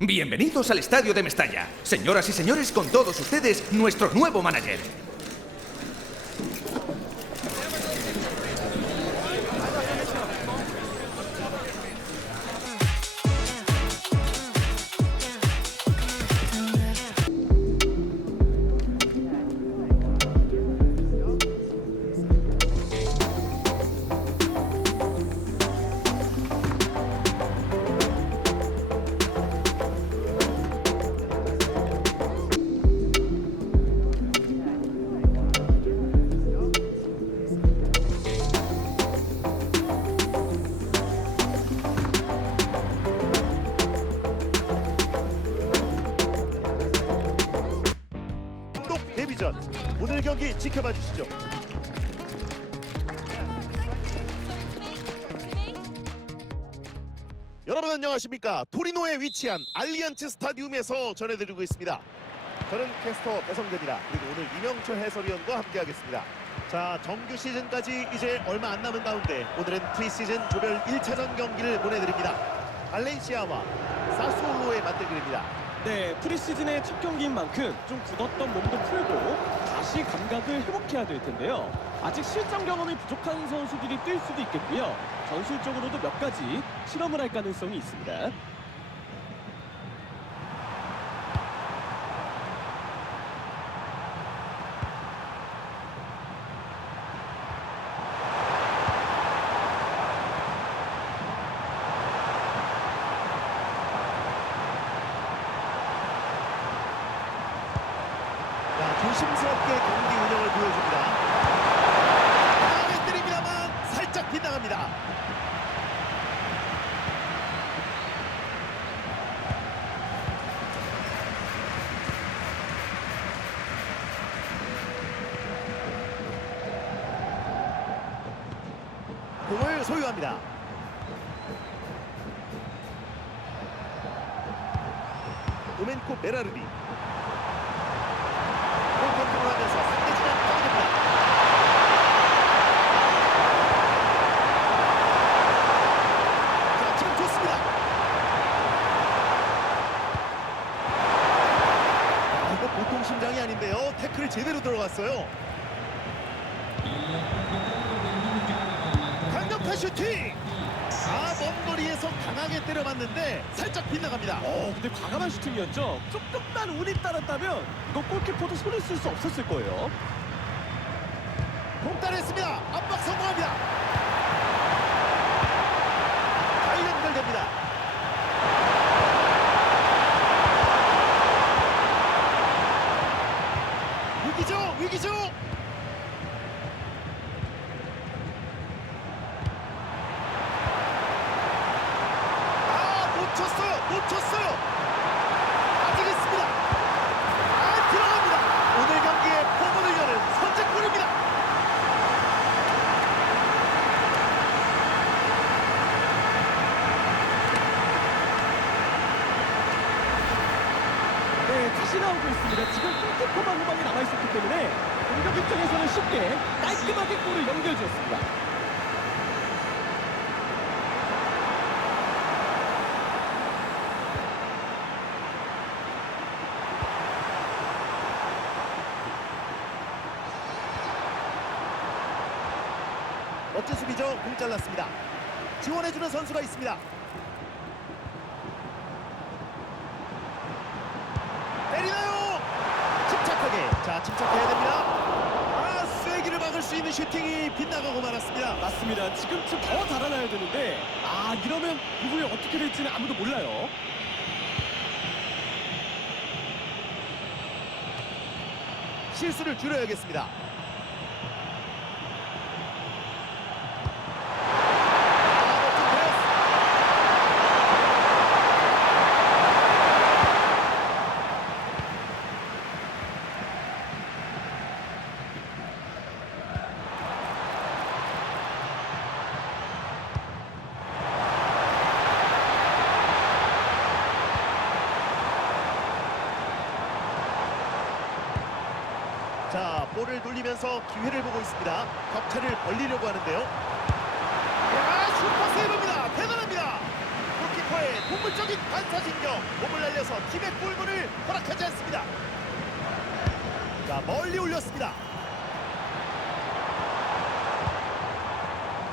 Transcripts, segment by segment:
Bienvenidos al estadio de Mestalla. Señoras y señores, con todos ustedes, nuestro nuevo manager. 오늘 경기 지켜봐 주시죠. 여러분 안녕하십니까? 토리노에 위치한 알리안츠 스타디움에서 전해드리고 있습니다. 저는 캐스터 배성재입니다. 그리고 오늘 이명철 해설위원과 함께하겠습니다. 자 정규 시즌까지 이제 얼마 안 남은 가운데 오늘은 프리시즌 조별 1차전 경기를 보내드립니다. 발렌시아와 사스올로의 맞대결입니다. 네, 프리시즌의 첫 경기인 만큼 좀 굳었던 몸도 풀고 다시 감각을 회복해야 될 텐데요. 아직 실전 경험이 부족한 선수들이 뛸 수도 있겠고요. 전술적으로도 몇 가지 실험을 할 가능성이 있습니다. 자, 조심스럽게 경기 운영을 보여줍니다. 강하게 때립니다만 살짝 빗나갑니다. 공을 소유합니다. 오멘코 베라르비. 아, 보통 심장이 아닌데요. 태클을 제대로 들어갔어요. 슈팅! 아, 먼 거리에서 강하게 때려봤는데 살짝 빗나갑니다. 어, 근데 과감한 슈팅이었죠. 조금만 운이 따랐다면 이거 골키퍼도 손을 쓸 수 없었을 거예요. 공 따냈습니다. 압박 성공합니다. 잘 연결됩니다. 위기죠, 위기죠. 아, 놓쳤어요, 놓쳤어요. 아직 있습니다. 아, 들어갑니다. 오늘 경기의 포문을 여는 선제골입니다. 네, 다시 나오고 있습니다. 지금 골키퍼만 후방에 남아있었기 때문에 공격 입장에서는 쉽게 깔끔하게 골을 연결지었습니다. 멋진 수비죠. 공 잘랐습니다. 지원해주는 선수가 있습니다. 때리나요? 침착하게. 자, 침착해야 됩니다. 아, 쐐기를 막을 수 있는 슈팅이 빗나가고 말았습니다. 맞습니다. 지금쯤 더 달아나야 되는데 아 이러면 이후에 어떻게 될지는 아무도 몰라요. 실수를 줄여야겠습니다. 아, 멋진 패스. 돌리면서 기회를 보고 있습니다. 격차를 벌리려고 하는데요. 야, 슈퍼 세이브입니다. 대단합니다. 골키퍼의 동물적인 반사신경. 몸을 날려 날려서 팀의 골문을 허락하지 않습니다. 자 멀리 올렸습니다.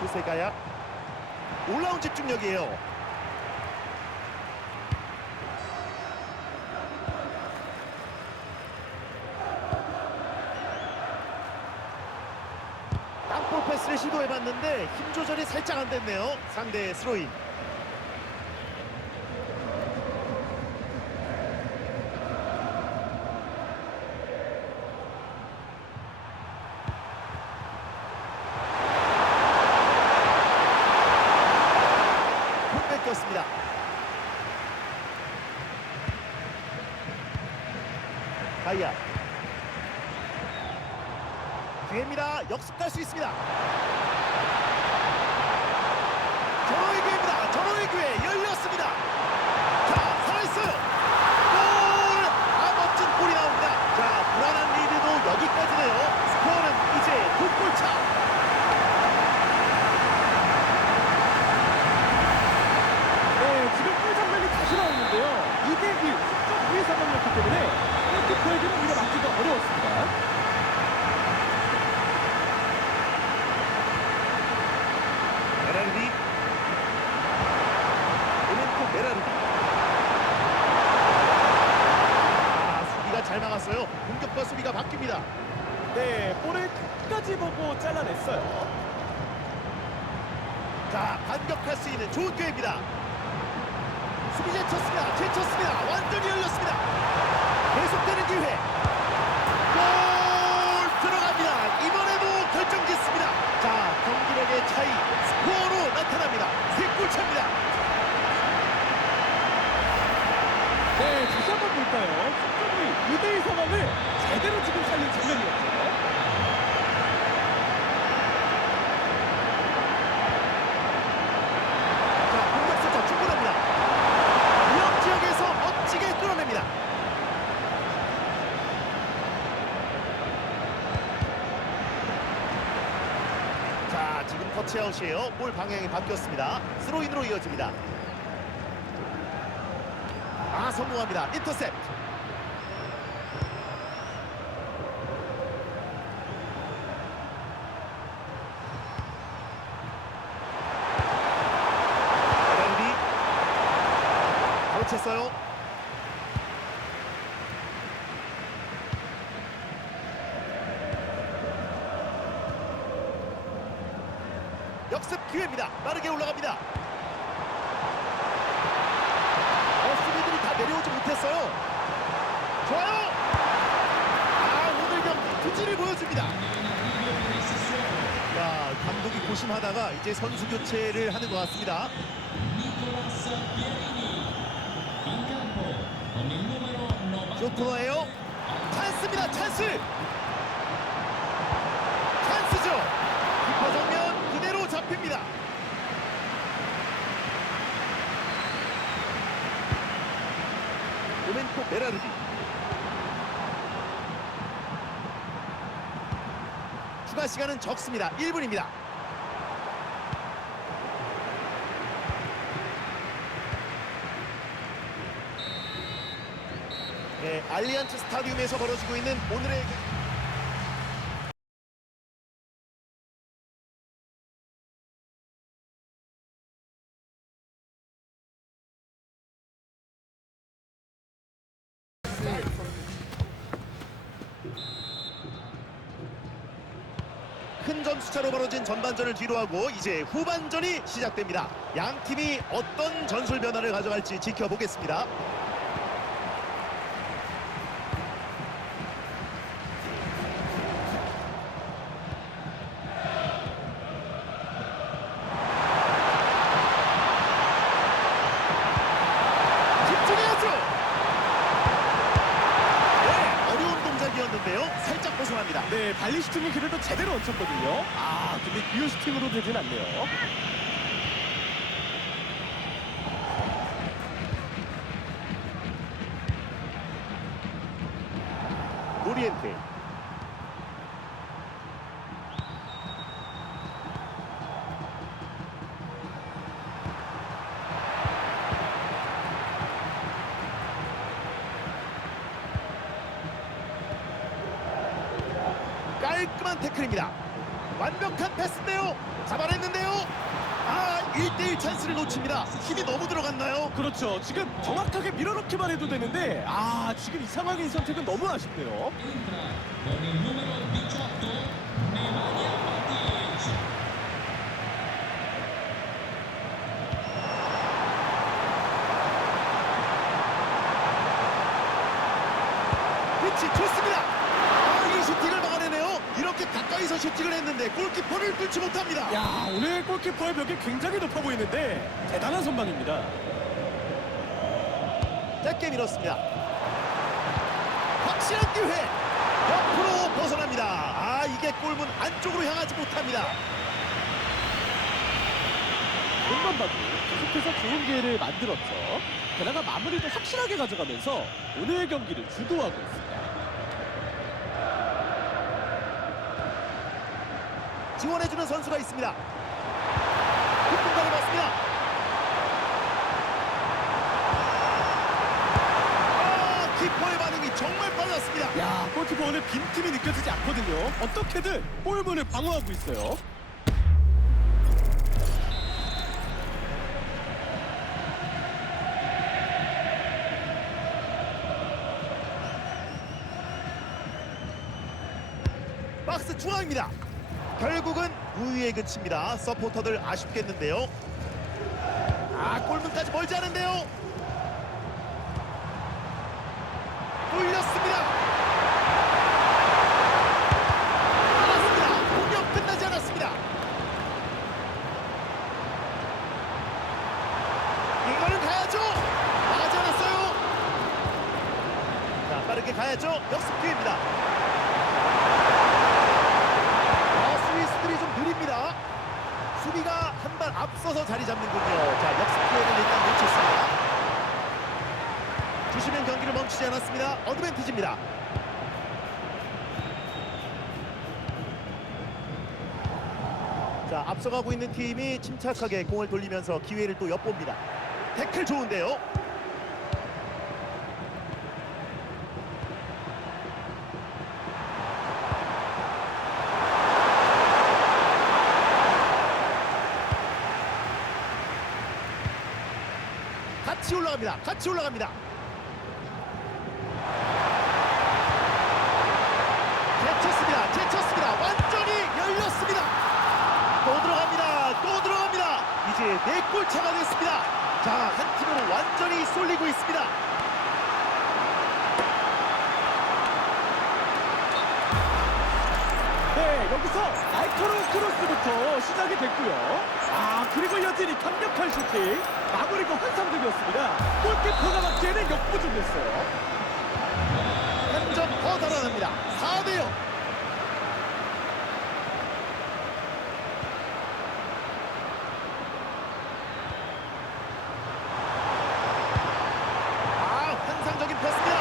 후세가야 올라온 집중력이에요. 땅볼 시도해봤는데 힘 조절이 살짝 안 됐네요. 상대의 스로인. 못 뺏겼습니다. 가이아. 기회입니다. 역습 갈 수 있습니다. 5위에 16 자, 반격할 수 있는 좋은 기회입니다. 수비 제쳤습니다. 제쳤습니다. 완전히 열렸습니다. 계속되는 기회. 골 들어갑니다. 이번에도 결정 짓습니다. 자, 경기력의 차이 스코어로 나타납니다. 세골 차입니다. 네, 다시 한번 볼까요? 승점이 2대1 상황을 제대로 지금 살린 장면이었죠. 자, 공격 숫자 충분합니다. 위험 지역에서 멋지게 뚫어냅니다. 자, 지금 터치아웃이에요. 볼 방향이 바뀌었습니다. 스로인으로 이어집니다. 아, 성공합니다. 인터셉트. 랜디 바로 쳤어요. 역습 기회입니다. 빠르게 올라갑니다. 어, 수비들이 다 내려오지 못했어요. 좋아요. 아, 오늘 경기 투지를 보여줍니다. 자, 감독이 고심하다가 이제 선수 교체를 하는 것 같습니다. 쇼코너예요. 찬스입니다. 찬스. 찬스죠. 잡힙니다. 오멘코 베라르디. 추가 시간은 적습니다. 1분입니다. 네, 알리안츠 스타디움에서 벌어지고 있는 오늘의 점수차로 벌어진 전반전을 뒤로하고 이제 후반전이 시작됩니다. 양 팀이 어떤 전술 변화를 가져갈지 지켜보겠습니다. 집중해야죠. 네, 어려운 동작이었는데요. 벗어납니다. 네, 발리 슈팅이 그래도 제대로 얹혔거든요. 아, 근데 기어 슈팅으로 되진 않네요. 오리엔테 깔끔한 태클입니다. 완벽한 패스인데요. 잡아냈는데요. 아, 1대1 찬스를 놓칩니다. 힘이 너무 들어갔나요? 그렇죠. 지금 정확하게 밀어넣기만 해도 되는데 아 지금 이 상황의 선택은 너무 아쉽네요. 위치 좋습니다. 아, 이 슈팅을 막아내네요. 이렇게 가까이서 슈팅을 했는데 골키퍼를 뚫지 못합니다. 야 오늘 골키퍼의 벽이 굉장히 높아 보이는데 대단한 선방입니다. 짧게 밀었습니다. 확실한 기회. 옆으로 벗어납니다. 아, 이게 골문 안쪽으로 향하지 못합니다. 몸만 봐도 계속해서 좋은 기회를 만들었죠. 게다가 마무리도 확실하게 가져가면서 오늘 경기를 주도하고 있습니다. 지원해주는 선수가 있습니다. 아, 키퍼의 반응이 정말 빨랐습니다. 야 골키퍼 오늘 빈틈이 느껴지지 않거든요. 어떻게든 골문을 방어하고 있어요. 박스 중앙입니다. 결국은 우위에 그칩니다. 서포터들 아쉽겠는데요. 아, 골문까지 멀지 않은데요. 뚫렸습니다. 알았습니다. 공격 끝나지 않았습니다. 이거는 가야죠. 나가지 않았어요. 자, 빠르게 가야죠. 역습 기회입니다. 아, 스위스들이 좀 느립니다. 수비가 한 발 앞서서 자리 잡는군요. 자, 역습 기회를 일단 놓쳤습니다. 주시면 경기를 멈추지 않았습니다. 어드밴티지입니다. 자, 앞서가고 있는 팀이 침착하게 공을 돌리면서 기회를 또 엿봅니다. 태클 좋은데요. 같이 올라갑니다. 같이 올라갑니다. 제쳤습니다. 제쳤습니다. 완전히 열렸습니다. 또 들어갑니다. 또 들어갑니다. 이제 네골 차가 됐습니다. 자, 한 팀으로 완전히 쏠리고 있습니다. 네, 여기서 날카로운 크로스부터 시작이 됐고요. 아, 그리고 여전히 강력한 슈팅. 마무리가 환상적이었습니다. 골키퍼가 맞기에는 역부족이었어요. 한 점 더 달아납니다. 4대 0. 아, 환상적인 패스입니다.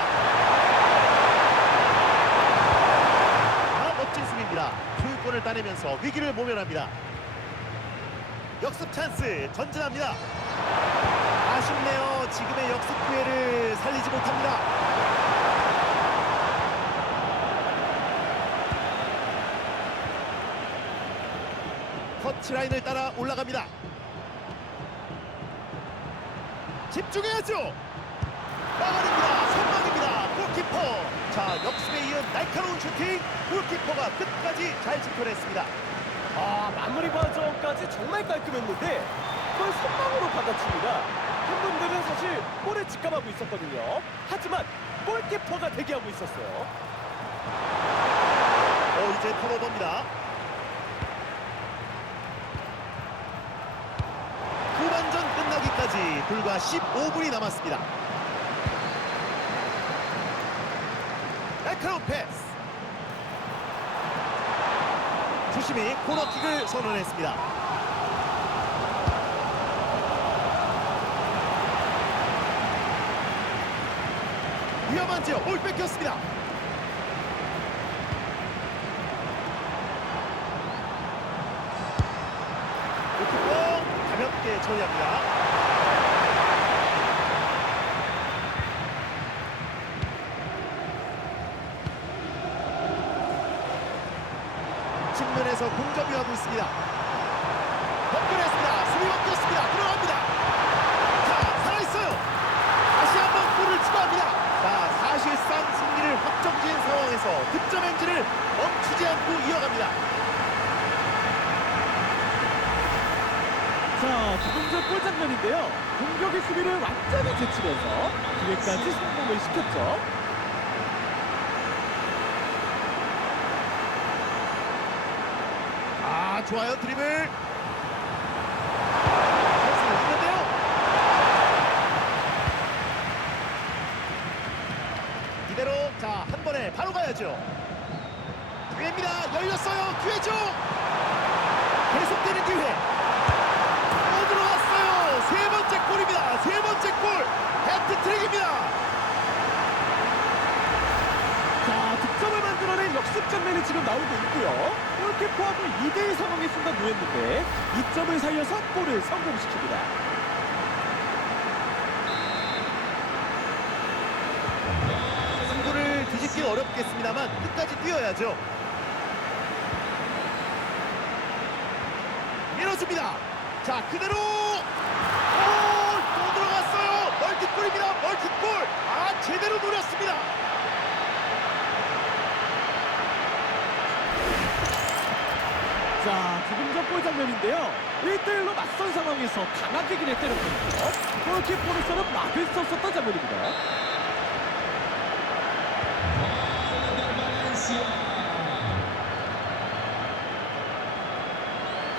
아, 멋진 수비입니다. 소유권을 따내면서 위기를 모면합니다. 역습 찬스 전진합니다. 아쉽네요. 지금의 역습 기회를 살리지 못합니다. 터치 라인을 따라 올라갑니다. 집중해야죠. 막아냅니다. 선방입니다. 골키퍼. 자, 역습에 이은 날카로운 슈팅. 골키퍼가 끝까지 잘 지켜냈습니다. 아, 마무리 과정까지 정말 깔끔했는데 그걸 선방으로 받아칩니다. 팬분들은 사실 골을 직감하고 있었거든요. 하지만 골키퍼가 대기하고 있었어요. 어, 이제 턴오버입니다. 후반전 끝나기까지 불과 15분이 남았습니다. 날카로운 패스. 주심이 코너킥을 선언했습니다. 지역 볼 뺏겼습니다. 골키퍼 가볍게 처리합니다. 상황에서 공점이 하고 있습니다. 수비 바뀌었습니다. 들어갑니다. 자, 살아있어요. 다시 한번 골을 추가합니다. 자, 사실상 승리를 확정지은 상황에서 득점 행진을 멈추지 않고 이어갑니다. 자, 조금 전골 장면인데요. 공격의 수비를 완전히 제치면서 기회까지 성공을 시켰죠. 아, 좋아요. 드리블. 이대로 자, 한 번에 바로 가야죠. 기회입니다. 열렸어요. 기회죠. 계속되는 기회. 또 들어갔어요. 세 번째 골입니다. 세 번째 골. 해트트릭입니다. 자, 득점을 만들어낸 역습 장면이 지금 나오고 있고요. 골키퍼하고 2대1 상황에 순간 놓였는데 2점을 살려서 골을 성공시킵니다. 승부를 뒤집기 어렵겠습니다만 끝까지 뛰어야죠. 밀어줍니다. 자 그대로 골! 또 들어갔어요. 멀티골입니다. 멀티골. 아 제대로 노렸습니다. 자, 지금 전골 장면인데요. 1대1로 맞선 상황에서 강하게 그냥 때렸거든요. 골키퍼로서는 막을 수 없었던 장면입니다.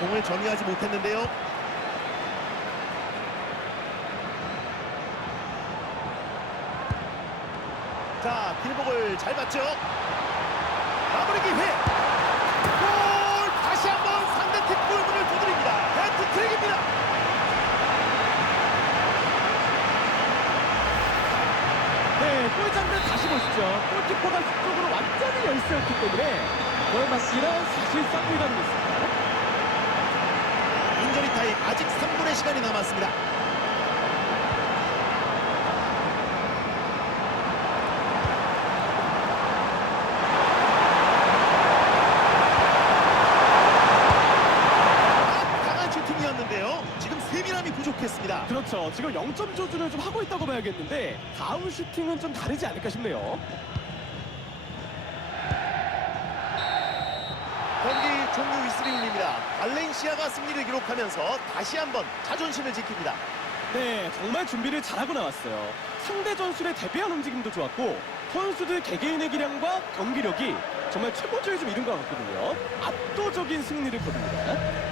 공을 정리하지 못했는데요. 자, 길목을 잘 봤죠. 마무리 기회. 골! 다시 한번 상대팀 골문을 두드립니다. 해트트릭입니다. 네, 골 장면 다시 보시죠. 골키퍼가 뒤쪽으로 완전히 열세였기 때문에 골 맞기는 사실상 불가능했습니다. 인저리 타임 아직 3분의 시간이 남았습니다. 강한 슈팅이었는데요. 지금 세밀함이 부족했습니다. 그렇죠. 지금 0점 조준을 좀 하고 있다고 봐야겠는데 다음 슈팅은 좀 다르지 않을까 싶네요. 경기 종료 위스리 울립니다. 발렌시아가 승리를 기록하면서 다시 한번 자존심을 지킵니다. 네, 정말 준비를 잘하고 나왔어요. 상대 전술에 대비한 움직임도 좋았고 선수들 개개인의 기량과 경기력이 정말 최고조에 좀 이른 것 같거든요. 압도적인 승리를 거둡니다.